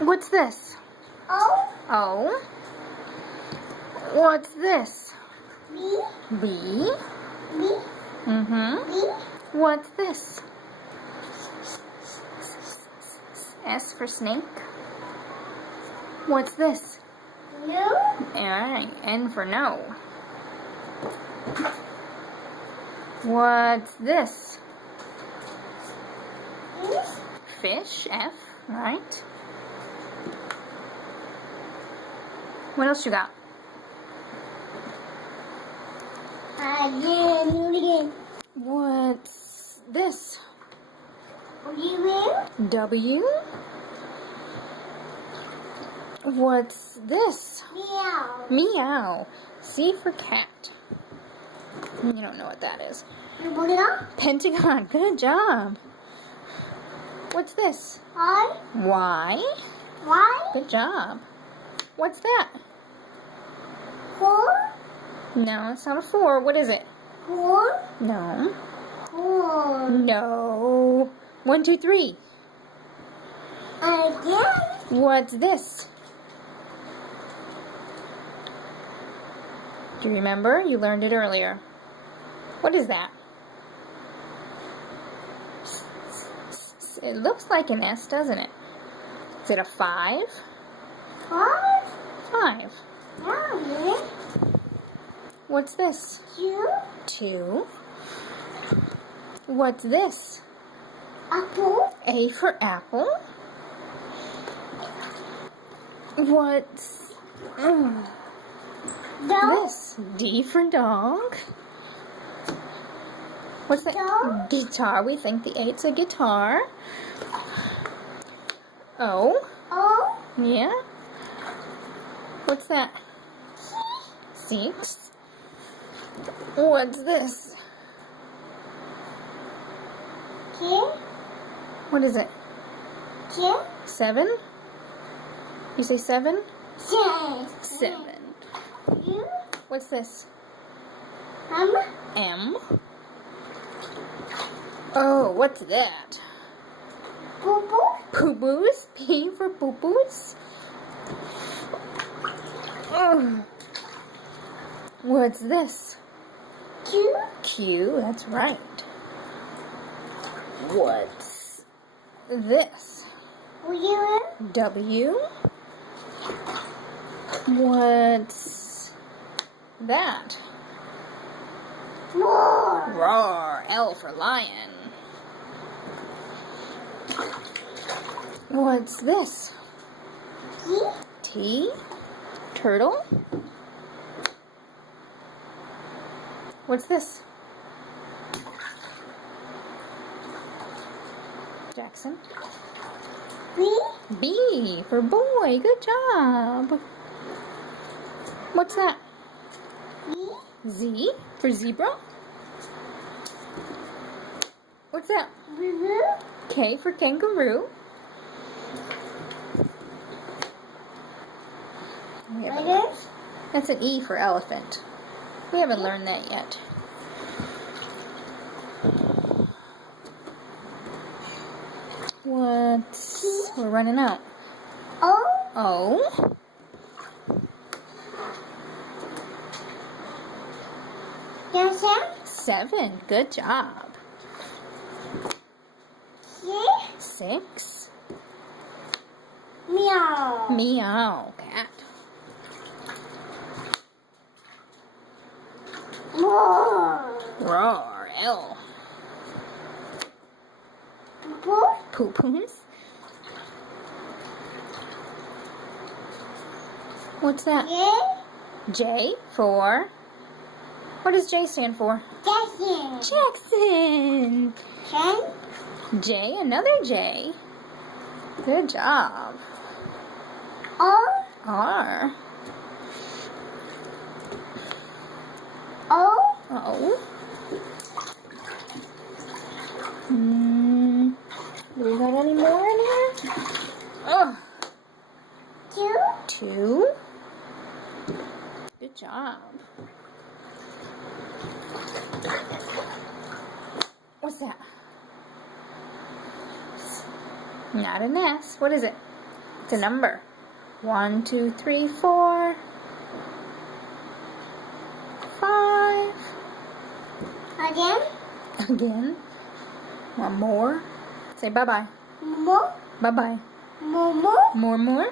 What's this? O. O. What's this? B. B. B. Mm-hmm. B. What's this? S for snake. What's this? No. Alright, N for no. What's this? This. Fish, F, right? What else you got? Again. Do it again. What's this? What do you mean? W. What's this? Meow. Meow. C for cat. You don't know what that is. You put it on? Pentagon. Good job. What's this? I. Y. Why? Good job. What's that? 4. No, it's not a 4. What is it? 4. No. 4. No. 1, 2, 3. Again. What's this? Do you remember? You learned it earlier. What is that? It looks like an S, doesn't it? Is it a 5? 5. 5. Yeah. What's this? 2. 2. What's this? Apple. A for apple. What's Dog. this? D for dog. What's that? Dog. Guitar. We think the 8's a guitar. O. O. Yeah. What's that? 6. What's this? K. What is it? K. 7? You say 7? 7. 7. U. What's this? M. Oh, what's that? Boo boo. Poo-boos? P for poo-boos? What's this? Q. Q, that's right. What's this? W. W. What's that? More. Roar. L for lion. What's this? T. T. Turtle. What's this? Jackson. B. B for boy. Good job. What's that? B. Z for zebra. What's that? Boo. K for kangaroo. We haven't learned- Letters. That's an E for elephant. We haven't learned that yet. We're running out. O. O. Yes, 7. Good job. 6. 6. Meow. Meow. Cat. More. Roar. L. Boo. Poo-poos. What's that? J. J for... What does J stand for? Jackson. Jackson. Jen. J, another J. Good job. O. R. O. O. Do we got any more in here? Oh, 2. 2. Good job. What's that? Not an S. What is it? It's a number. 1, 2, 3, 4, 5. Again. Again. One more. Say bye-bye. More. Bye-bye. More. More.